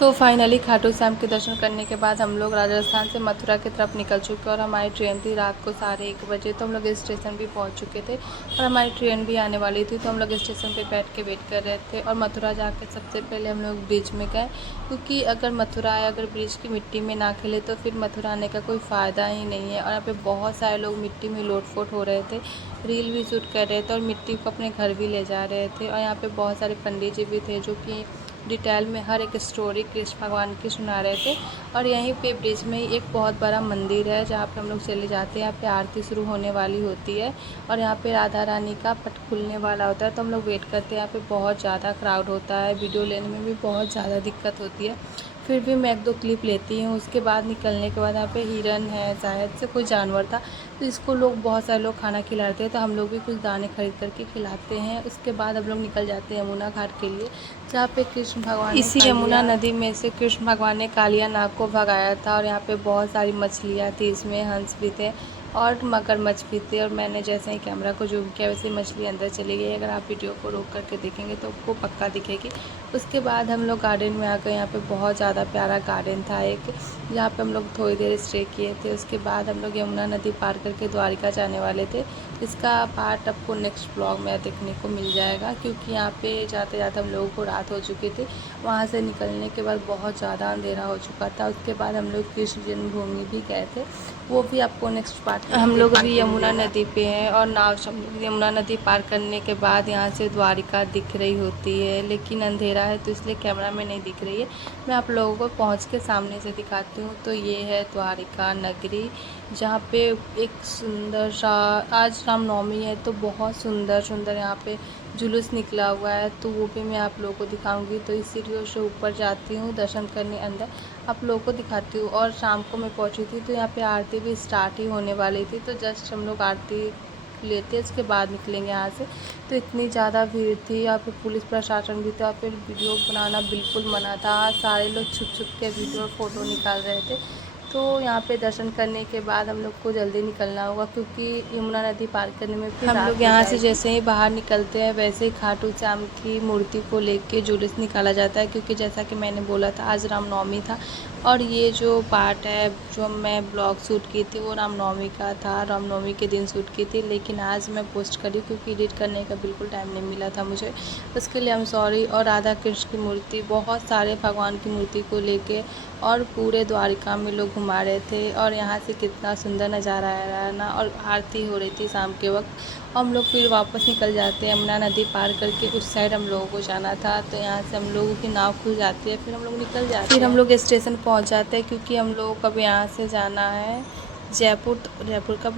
तो फाइनली खाटू श्याम के दर्शन करने के बाद हम लोग राजस्थान से मथुरा की तरफ निकल चुके और हमारी ट्रेन थी रात को 1:30 बजे। तो हम लोग स्टेशन भी पहुंच चुके थे और हमारी ट्रेन भी आने वाली थी। तो हम लोग स्टेशन पे बैठ के वेट कर रहे थे और मथुरा जाके सबसे पहले हम लोग ब्रिज में गए, क्योंकि अगर मथुरा आए अगर ब्रिज की मिट्टी में ना खेले तो फिर मथुरा आने का कोई फ़ायदा ही नहीं है। और यहाँ पर बहुत सारे लोग मिट्टी में लोट-पोट हो रहे थे, रील भी शूट कर रहे थे और मिट्टी को अपने घर भी ले जा रहे थे। और यहाँ पे बहुत सारे पंडित जी भी थे जो कि डिटेल में हर एक स्टोरी कृष्ण भगवान की सुना रहे थे। और यहीं पे ब्रिज में ही एक बहुत बड़ा मंदिर है जहाँ पे हम लोग चले जाते हैं। यहाँ पे आरती शुरू होने वाली होती है और यहाँ पे राधा रानी का पट खुलने वाला होता है। तो हम लोग वेट करते हैं। यहाँ पे बहुत ज़्यादा क्राउड होता है, वीडियो लेने में भी बहुत ज़्यादा दिक्कत होती है, फिर भी मैं 1-2 क्लिप लेती हूँ। उसके बाद निकलने के बाद यहाँ पे हिरन है, शायद से कोई जानवर था, तो इसको लोग बहुत सारे लोग खाना खिलाते हैं। तो हम लोग भी कुछ दाने खरीद करके खिलाते हैं। उसके बाद हम लोग निकल जाते हैं यमुना घाट के लिए, जहाँ पे कृष्ण भगवान इसी यमुना नदी में से कृष्ण भगवान ने कालिया नाग को भगाया था। और यहाँ पे बहुत सारी मछलियाँ थी, इसमें हंस भी थे और मगरमच्छ भी थे। और मैंने जैसे ही कैमरा को जूम किया वैसे ही मछली अंदर चली गई। अगर आप वीडियो को रोक करके देखेंगे तो आपको पक्का दिखेगी। उसके बाद हम लोग गार्डन में आ गए। यहाँ पे बहुत ज़्यादा प्यारा गार्डन था एक, जहाँ पे हम लोग थोड़ी देर स्टे किए थे। उसके बाद हम लोग यमुना नदी पार करके द्वारिका जाने वाले थे। इसका पार्ट आपको नेक्स्ट ब्लॉग में देखने को मिल जाएगा, क्योंकि यहाँ पे जाते जाते हम लोगों को रात हो चुकी थी। वहाँ से निकलने के बाद बहुत ज़्यादा अंधेरा हो चुका था। उसके बाद हम लोग कृष्ण जन्मभूमि भी गए थे, वो भी आपको नेक्स्ट पार्ट में हम लोग अभी यमुना नदी पे हैं और नाव से यमुना नदी पार करने के बाद यहाँ से द्वारिका दिख रही होती है, लेकिन अंधेरा है तो इसलिए कैमरा में नहीं दिख रही है। मैं आप लोगों को पहुँच के सामने से दिखाती हूँ। तो ये है द्वारिका नगरी, जहाँ पे एक सुंदर सा, आज रामनवमी है तो बहुत सुंदर सुंदर यहाँ पे जुलूस निकला हुआ है, तो वो भी मैं आप लोगों को दिखाऊंगी। तो इस सीढ़ियों से ऊपर जाती हूँ दर्शन करने, अंदर आप लोगों को दिखाती हूँ। और शाम को मैं पहुँची थी तो यहाँ पे आरती भी स्टार्ट ही होने वाली थी, तो जस्ट हम लोग आरती लेते हैं उसके बाद निकलेंगे यहाँ से। तो इतनी ज़्यादा भीड़ थी, यहाँ पे पुलिस प्रशासन भी था। यहाँ पे वीडियो बनाना बिल्कुल मना था, सारे लोग छुप छुप के वीडियो और फ़ोटो निकाल रहे थे। तो यहाँ पे दर्शन करने के बाद हम लोग को जल्दी निकलना होगा, क्योंकि यमुना नदी पार करने में फिर हम लोग यहाँ से जैसे ही बाहर निकलते हैं वैसे ही खाटू श्याम की मूर्ति को लेके जुलूस निकाला जाता है, क्योंकि जैसा कि मैंने बोला था आज रामनवमी था। और ये जो पार्ट है जो मैं ब्लॉग शूट की थी वो रामनवमी का था, रामनवमी के दिन शूट की थी, लेकिन आज मैं पोस्ट करी क्योंकि एडिट करने का बिल्कुल टाइम नहीं मिला था मुझे, उसके लिए आई एम सॉरी। और राधा कृष्ण की मूर्ति, बहुत सारे भगवान की मूर्ति को लेके और पूरे द्वारिका में लोग घुमा रहे थे। और यहाँ से कितना सुंदर नज़ारा आ रहा है ना, और आरती हो रही थी शाम के वक्त। हम लोग फिर वापस निकल जाते हैं यमुना नदी पार करके, उस साइड हम लोगों को जाना था। तो यहाँ से हम लोगों की नाव खुल जाती है, फिर हम लोग निकल जाते हैं, फिर हम लोग स्टेशन पहुँच जाते हैं, क्योंकि हम लोगों को अब यहाँ से जाना है जयपुर। तो जयपुर का